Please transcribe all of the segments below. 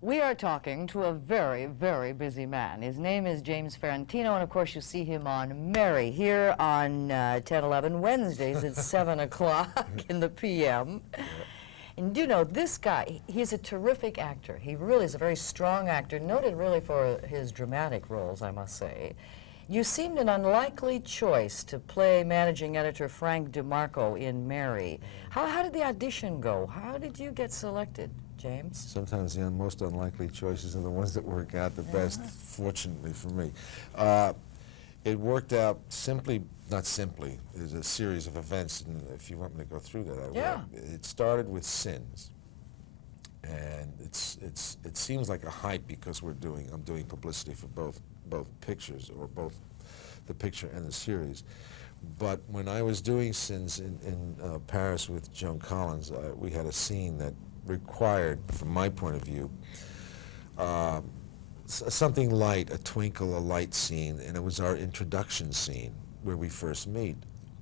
We are talking to a very, very busy man. His name is James Farentino, and of course you see him on Mary here on 10/11 Wednesdays at 7 o'clock in the p.m. And you know, this guy, he's a terrific actor. He really is a very strong actor, noted really for his dramatic roles, I must say. You seemed an unlikely choice to play managing editor Frank DeMarco in Mary. How did the audition go? How did you get selected, James? Sometimes the most unlikely choices are the ones that work out the best, fortunately for me. It worked out simply, not simply, there's a series of events, and if you want me to go through that, I will. It started with Sins, and it seems like a hype because I'm doing publicity for both pictures, or both the picture and the series. But when I was doing Sins in Paris with Joan Collins, we had a scene that required, from my point of view, something light, a twinkle, a light scene, and it was our introduction scene where we first meet.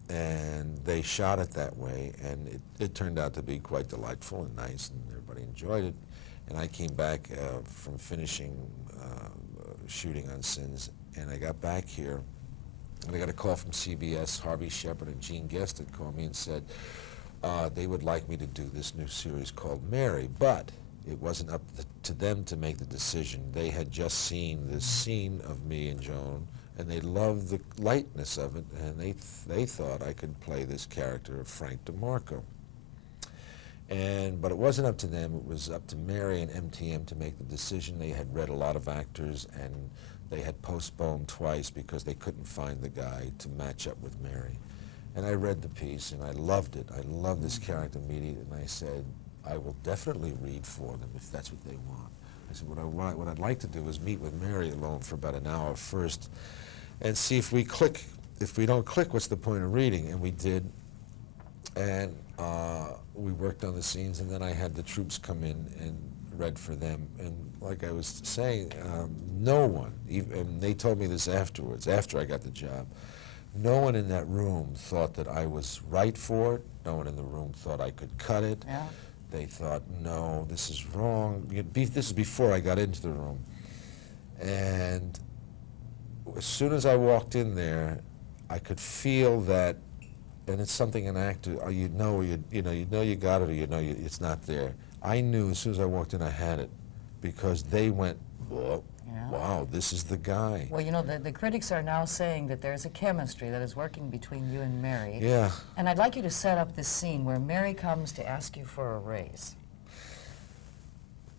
And they shot it that way, and it turned out to be quite delightful and nice, and everybody enjoyed it. And I came back from finishing shooting on Sins, and I got back here, and I got a call from CBS. Harvey Shepard and Gene Guest had called me and said they would like me to do this new series called Mary, but it wasn't up to them to make the decision. They had just seen this scene of me and Joan, and they loved the lightness of it, and they thought I could play this character of Frank DeMarco. But it wasn't up to them. It was up to Mary and MTM to make the decision. They had read a lot of actors, and they had postponed twice because they couldn't find the guy to match up with Mary. And I read the piece, and I loved it. I loved this character immediately, and I said, I will definitely read for them if that's what they want. I said, what I'd like to do is meet with Mary alone for about an hour first and see if we click. If we don't click, what's the point of reading? And we did. And we worked on the scenes, and then I had the troops come in and read for them. And like I was saying, no one, and they told me this afterwards, after I got the job, no one in that room thought that I was right for it. No one in the room thought I could cut it. Yeah. They thought, no, this is wrong. This is before I got into the room. And as soon as I walked in there, I could feel that, and it's something an actor, you know you got it, or you know it's not there. I knew as soon as I walked in I had it, because they went, whoa, wow, this is the guy. Well, you know, the critics are now saying that there's a chemistry that is working between you and Mary. Yeah. And I'd like you to set up this scene where Mary comes to ask you for a raise.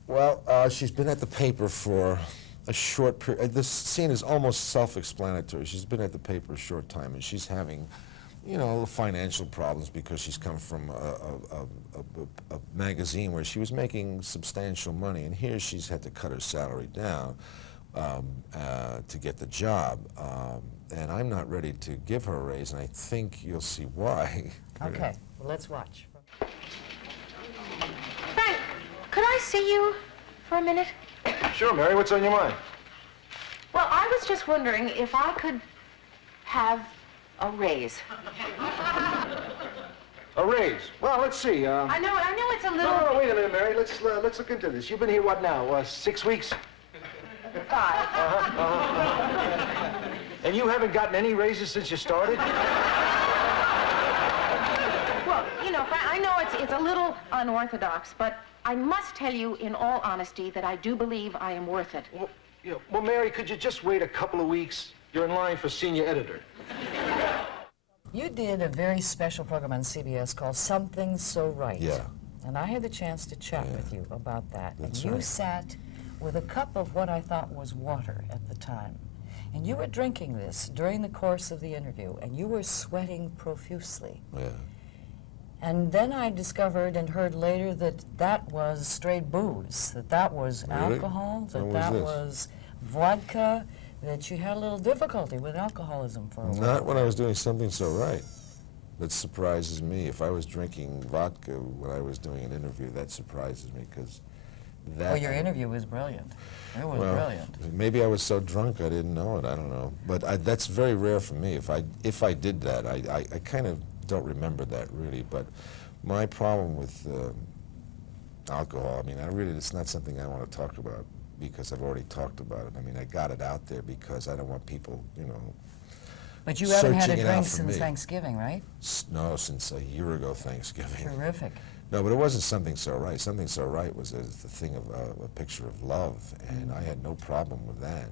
Well, she's been at the paper for a short period. This scene is almost self-explanatory. She's been at the paper a short time, and she's having, you know, financial problems because she's come from a magazine where she was making substantial money, and here she's had to cut her salary down to get the job. And I'm not ready to give her a raise, and I think you'll see why. Okay, well, let's watch. Frank, could I see you for a minute? Sure, Mary, what's on your mind? Well, I was just wondering if I could have a raise. A raise? Well, let's see. I know it's a little... No, wait a minute, Mary. Let's look into this. You've been here, what now, 6 weeks? 5. And you haven't gotten any raises since you started? Well, you know, Frank, I know it's a little unorthodox, but I must tell you in all honesty that I do believe I am worth it. Well, Mary, could you just wait a couple of weeks? You're in line for senior editor. You did a very special program on CBS called Something So Right. Yeah. And I had the chance to chat with you about that. That's and you right. sat with a cup of what I thought was water at the time. And you were drinking this during the course of the interview, and you were sweating profusely. Yeah. And then I discovered and heard later that that was straight booze, that was Really? alcohol, When that was this? was vodka, that you had a little difficulty with alcoholism for a while. Not when I was doing Something So Right. That surprises me. If I was drinking vodka when I was doing an interview, that surprises me, because that... Well, your interview was brilliant. It was brilliant. Maybe I was so drunk I didn't know it. I don't know. But that's very rare for me. If I did that, I kind of don't remember that really. But my problem with Alcohol. I mean, it's not something I want to talk about because I've already talked about it. I mean, I got it out there because I don't want people, But you haven't had a searching it out drink for since me. Thanksgiving, right? No, since a year ago Thanksgiving. Terrific. No, but it wasn't Something So Right. Something So Right was the thing of a picture of love, and I had no problem with that.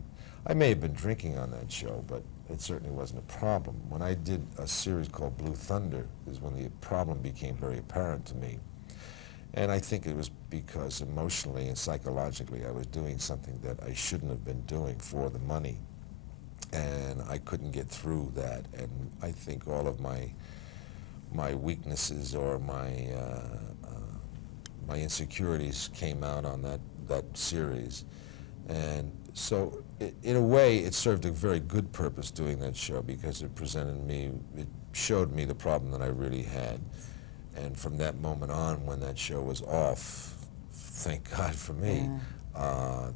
I may have been drinking on that show, but it certainly wasn't a problem. When I did a series called Blue Thunder is when the problem became very apparent to me. And I think it was because emotionally and psychologically I was doing something that I shouldn't have been doing for the money. And I couldn't get through that. And I think all of my weaknesses or my insecurities came out on that series. And so in a way it served a very good purpose doing that show because it showed me the problem that I really had. And from that moment on, when that show was off, thank God for me,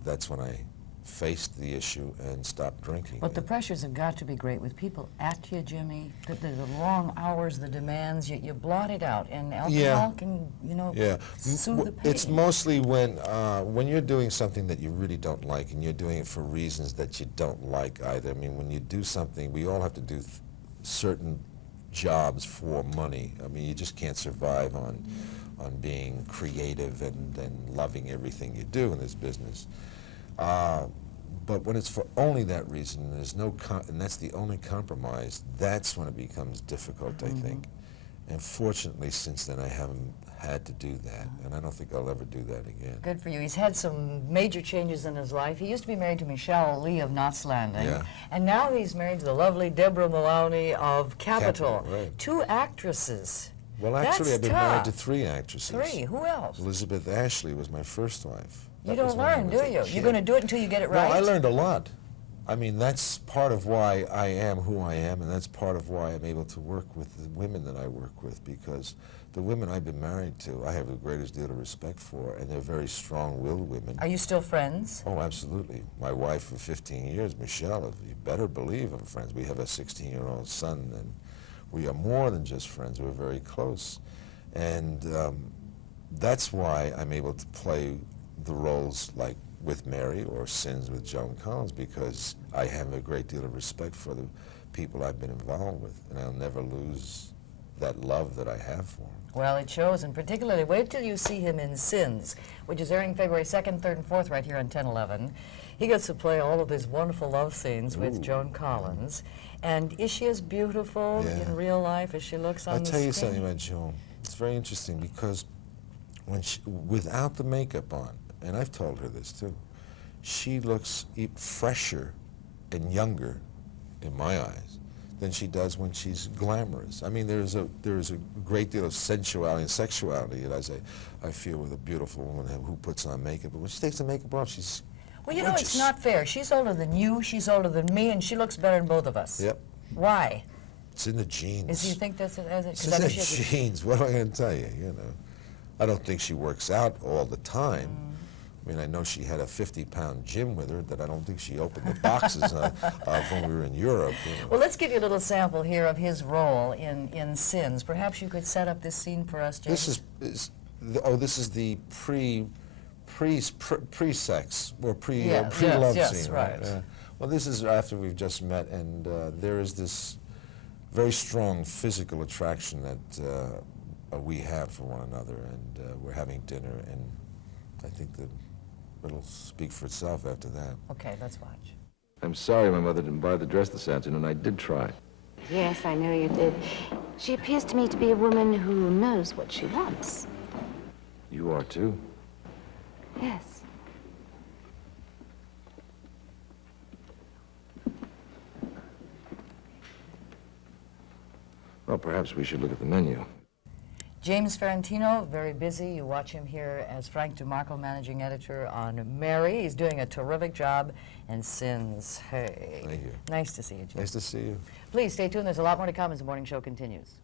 that's when I faced the issue and stopped drinking. But the pressures have got to be great with people at you, Jimmy. The long hours, the demands, you blot it out, and alcohol can, soothe the pain. It's mostly when you're doing something that you really don't like, and you're doing it for reasons that you don't like either. I mean, when you do something, we all have to do certain jobs for money. I mean, you just can't survive on being creative and loving everything you do in this business. But when it's for only that reason, and there's no and that's the only compromise, that's when it becomes difficult, I think. And fortunately, since then, I haven't had to do that, and I don't think I'll ever do that again. Good for you. He's had some major changes in his life. He used to be married to Michelle Lee of Knots Landing, and now he's married to the lovely Deborah Maloney of Capitol. Right. 2 actresses. Well, actually, I've been married to 3 actresses. 3? Who else? Elizabeth Ashley was my first wife. You don't learn, do you? You're going to do it until you get it right? No, I learned a lot. I mean, that's part of why I am who I am, and that's part of why I'm able to work with the women that I work with, because the women I've been married to, I have the greatest deal of respect for, and they're very strong-willed women. Are you still friends? Oh, absolutely. My wife for 15 years, Michelle, you better believe I'm friends. We have a 16-year-old son, and we are more than just friends. We're very close. And that's why I'm able to play the roles like with Mary or Sins with Joan Collins, because I have a great deal of respect for the people I've been involved with, and I'll never lose that love that I have for them. Well, it shows, and particularly wait till you see him in Sins, which is airing February 2nd, 3rd, and 4th right here on 10/11. He gets to play all of these wonderful love scenes with Joan Collins. And is she as beautiful in real life as she looks on the screen? I'll tell you something about Joan. It's very interesting because when without the makeup on, and I've told her this too, she looks fresher and younger, in my eyes, than she does when she's glamorous. I mean, there's a great deal of sensuality and sexuality, as I feel, with a beautiful woman who puts on makeup. But when she takes the makeup off, she's well, you know, it's not fair. She's older than you, she's older than me, and she looks better than both of us. Yep. Why? It's in the genes. Do you think that's It's in the genes. What am I going to tell you? I don't think she works out all the time. I mean, I know she had a 50-pound gym with her that I don't think she opened the boxes of when we were in Europe. Well, let's give you a little sample here of his role in Sins. Perhaps you could set up this scene for us, James. This is the pre-sex or pre-love scene, right? Well, this is after we've just met, and there is this very strong physical attraction that we have for one another, and we're having dinner, and I think that it'll speak for itself after that. Okay, let's watch. I'm sorry my mother didn't buy the dress this afternoon. I did try. Yes, I know you did. She appears to me to be a woman who knows what she wants. You are, too. Yes. Well, perhaps we should look at the menu. James Farentino, very busy. You watch him here as Frank DeMarco, managing editor on Mary. He's doing a terrific job, and Sins. Hey. Thank you. Nice to see you, Jim. Nice to see you. Please stay tuned. There's a lot more to come as the morning show continues.